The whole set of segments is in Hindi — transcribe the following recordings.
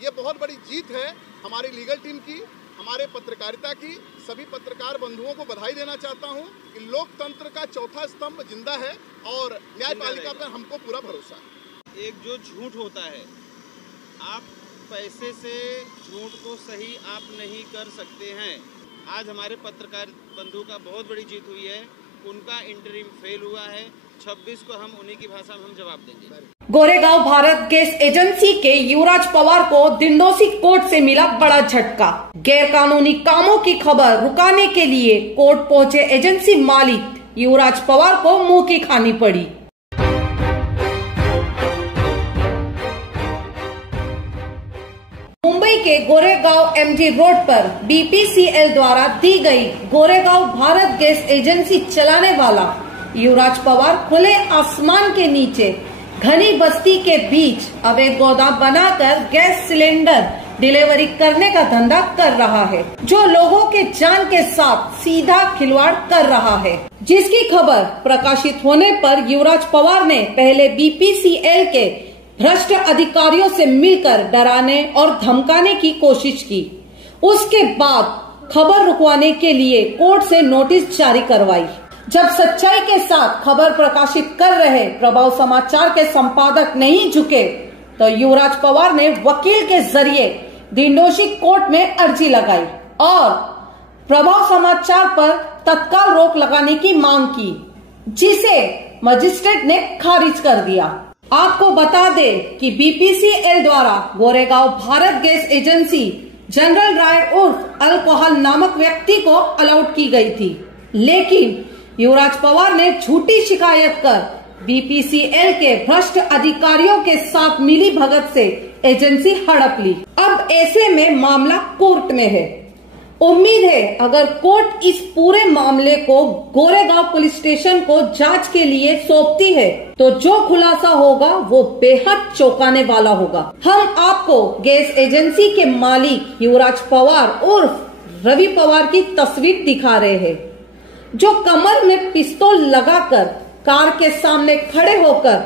ये बहुत बड़ी जीत है हमारी लीगल टीम की, हमारे पत्रकारिता की। सभी पत्रकार बंधुओं को बधाई देना चाहता हूं कि लोकतंत्र का चौथा स्तंभ जिंदा है और न्यायपालिका पर हमको पूरा भरोसा है। एक जो झूठ होता है, आप पैसे से झूठ को सही आप नहीं कर सकते हैं। आज हमारे पत्रकार बंधु का बहुत बड़ी जीत हुई है, उनका इंटरिम फेल हुआ है। 26 को हम उन्हीं की भाषा में हम जवाब देंगे। गोरेगांव भारत गैस एजेंसी के युवराज पवार को दिंडोशी कोर्ट से मिला बड़ा झटका। गैरकानूनी कामों की खबर रुकाने के लिए कोर्ट पहुंचे एजेंसी मालिक युवराज पवार को मुंह की खानी पड़ी। मुंबई के गोरेगांव एमजी रोड पर बीपीसीएल द्वारा दी गई गोरेगांव भारत गैस एजेंसी चलाने वाला युवराज पवार खुले आसमान के नीचे घनी बस्ती के बीच अवैध गोदाम बनाकर गैस सिलेंडर डिलीवरी करने का धंधा कर रहा है, जो लोगों के जान के साथ सीधा खिलवाड़ कर रहा है। जिसकी खबर प्रकाशित होने पर युवराज पवार ने पहले बीपीसीएल के भ्रष्ट अधिकारियों से मिलकर डराने और धमकाने की कोशिश की। उसके बाद खबर रुकवाने के लिए कोर्ट से नोटिस जारी करवाई। जब सच्चाई के साथ खबर प्रकाशित कर रहे प्रभाव समाचार के संपादक नहीं झुके तो युवराज पवार ने वकील के जरिए दिंडोशी कोर्ट में अर्जी लगाई और प्रभाव समाचार पर तत्काल रोक लगाने की मांग की, जिसे मजिस्ट्रेट ने खारिज कर दिया। आपको बता दे कि बीपीसीएल द्वारा Goregaon Bharat gas agency general Rai उर्फ अल्कोहल नामक व्यक्ति को अलॉट की गई थी, लेकिन युवराज पवार ने झूठी शिकायत कर बीपीसीएल के भ्रष्ट अधिकारियों के साथ मिली भगत से एजेंसी हड़प ली। अब ऐसे में मामला कोर्ट में है। उम्मीद है अगर कोर्ट इस पूरे मामले को गोरेगांव पुलिस स्टेशन को जांच के लिए सौंपती है तो जो खुलासा होगा वो बेहद चौंकाने वाला होगा। हम आपको गैस एजेंसी के मालिक युवराज पवार उर्फ रवि पवार की तस्वीर दिखा रहे हैं, जो कमर में पिस्तौल लगाकर कार के सामने खड़े होकर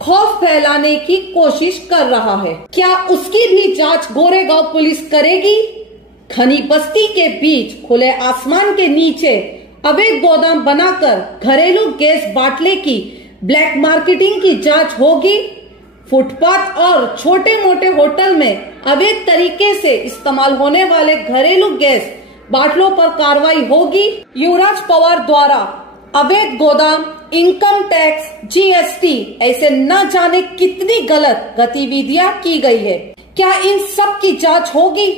खौफ फैलाने की कोशिश कर रहा है। क्या उसकी भी जांच गोरेगांव पुलिस करेगी? घनी बस्ती के बीच खुले आसमान के नीचे अवैध गोदाम बनाकर घरेलू गैस बाटले की ब्लैक मार्केटिंग की जांच होगी? फुटपाथ और छोटे मोटे होटल में अवैध तरीके से इस्तेमाल होने वाले घरेलू गैस बाटलों पर कार्रवाई होगी? युवराज पवार द्वारा अवैध गोदाम, इनकम टैक्स, जीएसटी ऐसे न जाने कितनी गलत गतिविधियां की गई है। क्या इन सब की जांच होगी?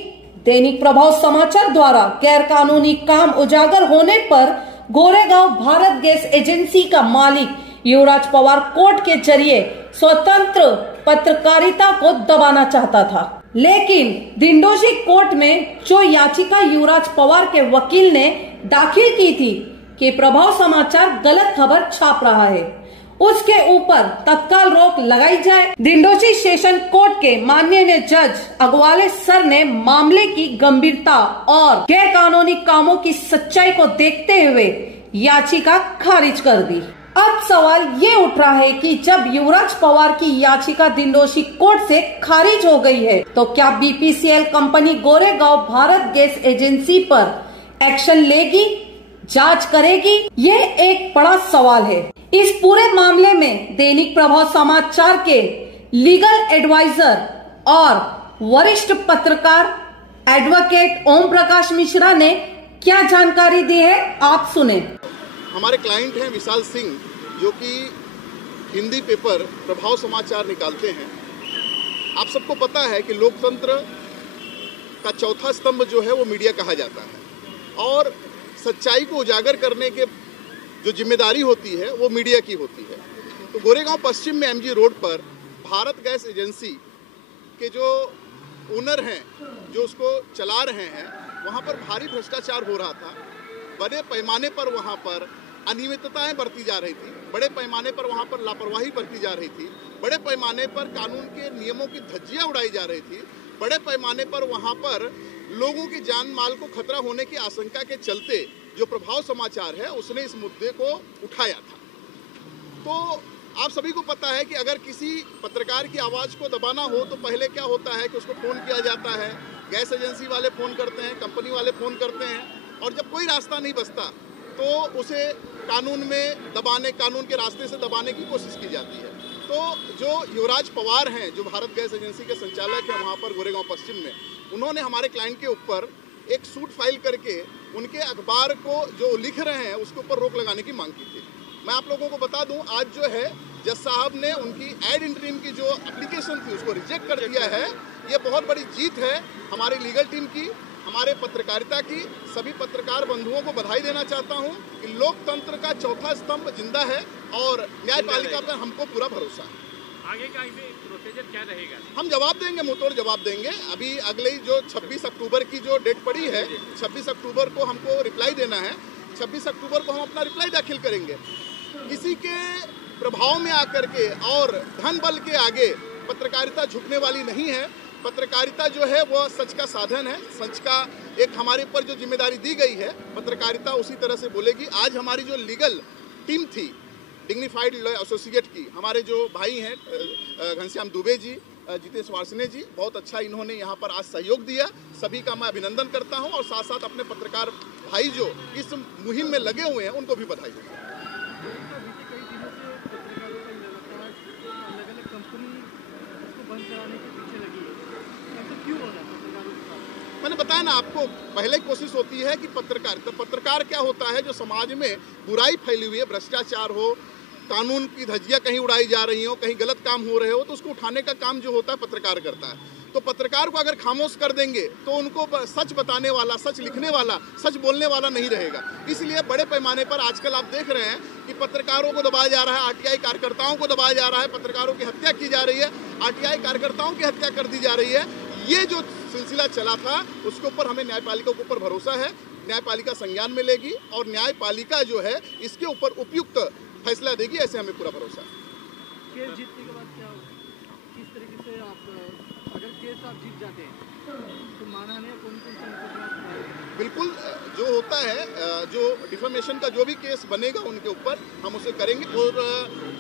दैनिक प्रभाव समाचार द्वारा गैर कानूनी काम उजागर होने पर गोरेगांव भारत गैस एजेंसी का मालिक युवराज पवार कोर्ट के जरिए स्वतंत्र पत्रकारिता को दबाना चाहता था, लेकिन दिंडोशी कोर्ट में जो याचिका युवराज पवार के वकील ने दाखिल की थी कि प्रभाव समाचार गलत खबर छाप रहा है, उसके ऊपर तत्काल रोक लगाई जाए। दिंडोशी सेशन कोर्ट के माननीय जज अग्रवाल सर ने मामले की गंभीरता और गैर कानूनी कामों की सच्चाई को देखते हुए याचिका खारिज कर दी। अब सवाल ये उठ रहा है कि जब युवराज पवार की याचिका दिंडोशी कोर्ट से खारिज हो गई है तो क्या BPCL company Goregaon Bharat gas agency पर एक्शन लेगी, जांच करेगी? यह एक बड़ा सवाल है। इस पूरे मामले में दैनिक प्रभाव समाचार के लीगल एडवाइजर और वरिष्ठ पत्रकार एडवोकेट ओम प्रकाश मिश्रा ने क्या जानकारी दी है, आप सुने। हमारे क्लाइंट हैं विशाल सिंह, जो कि हिंदी पेपर प्रभाव समाचार निकालते हैं। आप सबको पता है कि लोकतंत्र का चौथा स्तंभ जो है वो मीडिया कहा जाता है और सच्चाई को उजागर करने के जो जिम्मेदारी होती है वो मीडिया की होती है। तो गोरेगांव पश्चिम में एमजी रोड पर भारत गैस एजेंसी के जो ओनर हैं, जो उसको चला रहे हैं, वहाँ पर भारी भ्रष्टाचार हो रहा था। बड़े पैमाने पर वहाँ पर अनियमितताएं बरती जा रही थी, बड़े पैमाने पर वहाँ पर लापरवाही बरती जा रही थी, बड़े पैमाने पर कानून के नियमों की धज्जियां उड़ाई जा रही थी, बड़े पैमाने पर वहाँ पर लोगों की जान माल को खतरा होने की आशंका के चलते जो प्रभाव समाचार है उसने इस मुद्दे को उठाया था। तो आप सभी को पता है कि अगर किसी पत्रकार की आवाज़ को दबाना हो तो पहले क्या होता है कि उसको फ़ोन किया जाता है, गैस एजेंसी वाले फ़ोन करते हैं, कंपनी वाले फ़ोन करते हैं, और जब कोई रास्ता नहीं बचता तो उसे कानून में दबाने, कानून के रास्ते से दबाने की कोशिश की जाती है। तो जो युवराज पवार हैं, जो भारत गैस एजेंसी के संचालक हैं वहाँ पर गोरेगांव पश्चिम में, उन्होंने हमारे क्लाइंट के ऊपर एक सूट फाइल करके उनके अखबार को जो लिख रहे हैं उसके ऊपर रोक लगाने की मांग की थी। मैं आप लोगों को बता दूं, आज जो है जज साहब ने उनकी एड इंटरिम की जो एप्लीकेशन थी उसको रिजेक्ट कर दिया है। ये बहुत बड़ी जीत है हमारी लीगल टीम की, हमारे पत्रकारिता की। सभी पत्रकार बंधुओं को बधाई देना चाहता हूं कि लोकतंत्र का चौथा स्तंभ जिंदा है और न्यायपालिका पर हमको पूरा भरोसा है। आगे का प्रोसीजर क्या रहेगा? हम जवाब देंगे, मुंहतोड़ जवाब देंगे। अभी अगले जो 26 अक्टूबर की जो डेट पड़ी है, 26 अक्टूबर को हमको रिप्लाई देना है। 26 अक्टूबर को हम अपना रिप्लाई दाखिल करेंगे। किसी के प्रभाव में आकर के और धन बल के आगे पत्रकारिता झुकने वाली नहीं है। पत्रकारिता जो है वो सच का साधन है, सच का एक हमारे ऊपर जो जिम्मेदारी दी गई है, पत्रकारिता उसी तरह से बोलेगी। आज हमारी जो लीगल टीम थी डिग्निफाइड लॉ एसोसिएट की, हमारे जो भाई हैं घनश्याम दुबे जी, जितेश वार्ष्णेय जी, बहुत अच्छा इन्होंने यहाँ पर आज सहयोग दिया। सभी का मैं अभिनंदन करता हूँ और साथ साथ अपने पत्रकार भाई जो इस मुहिम में लगे हुए हैं उनको भी बधाई देता हूँ। मैंने बताया ना आपको, पहले कोशिश होती है कि पत्रकार क्या होता है, जो समाज में बुराई फैली हुई है, भ्रष्टाचार हो, कानून की धज्जियां कहीं उड़ाई जा रही हो, कहीं गलत काम हो रहे हो, तो उसको उठाने का काम जो होता है पत्रकार करता है। तो पत्रकार को अगर खामोश कर देंगे तो उनको सच बताने वाला, सच लिखने वाला, सच बोलने वाला नहीं रहेगा। इसलिए बड़े पैमाने पर आजकल आप देख रहे हैं कि पत्रकारों को दबाया जा रहा है, आरटीआई कार्यकर्ताओं को दबाया जा रहा है, पत्रकारों की हत्या की जा रही है, आरटीआई कार्यकर्ताओं की हत्या कर दी जा रही है। ये जो सिलसिला चला था उसके ऊपर हमें न्यायपालिका के ऊपर भरोसा है। न्यायपालिका संज्ञान में लेगी और न्यायपालिका जो है इसके ऊपर उपयुक्त फैसला देगी, ऐसे हमें पूरा भरोसा है। केस जीतने के बाद क्या होगा? किस तरीके से आप, अगर केस आप जीत जाते हैं तो मानहानि कौन-कौन सा मुकदमा? बिल्कुल, जो होता है, जो डिफेमेशन का जो भी केस बनेगा उनके ऊपर हम उसे करेंगे। और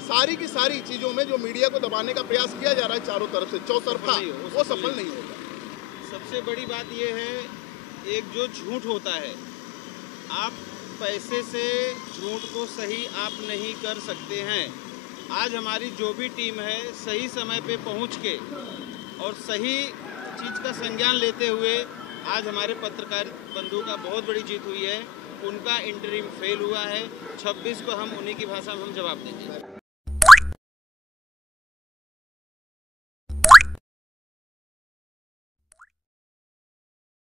सारी की सारी चीज़ों में जो मीडिया को दबाने का प्रयास किया जा रहा है चारों तरफ से, चौतरफा, वो सफल नहीं होगा। सबसे बड़ी बात यह है, एक जो झूठ होता है, आप पैसे से झूठ को सही आप नहीं कर सकते हैं। आज हमारी जो भी टीम है सही समय पे पहुंच के और सही चीज़ का संज्ञान लेते हुए आज हमारे पत्रकार बंधु का बहुत बड़ी जीत हुई है। उनका इंटरिम फेल हुआ है। 26 को हम उन्हीं की भाषा में हम जवाब देंगे।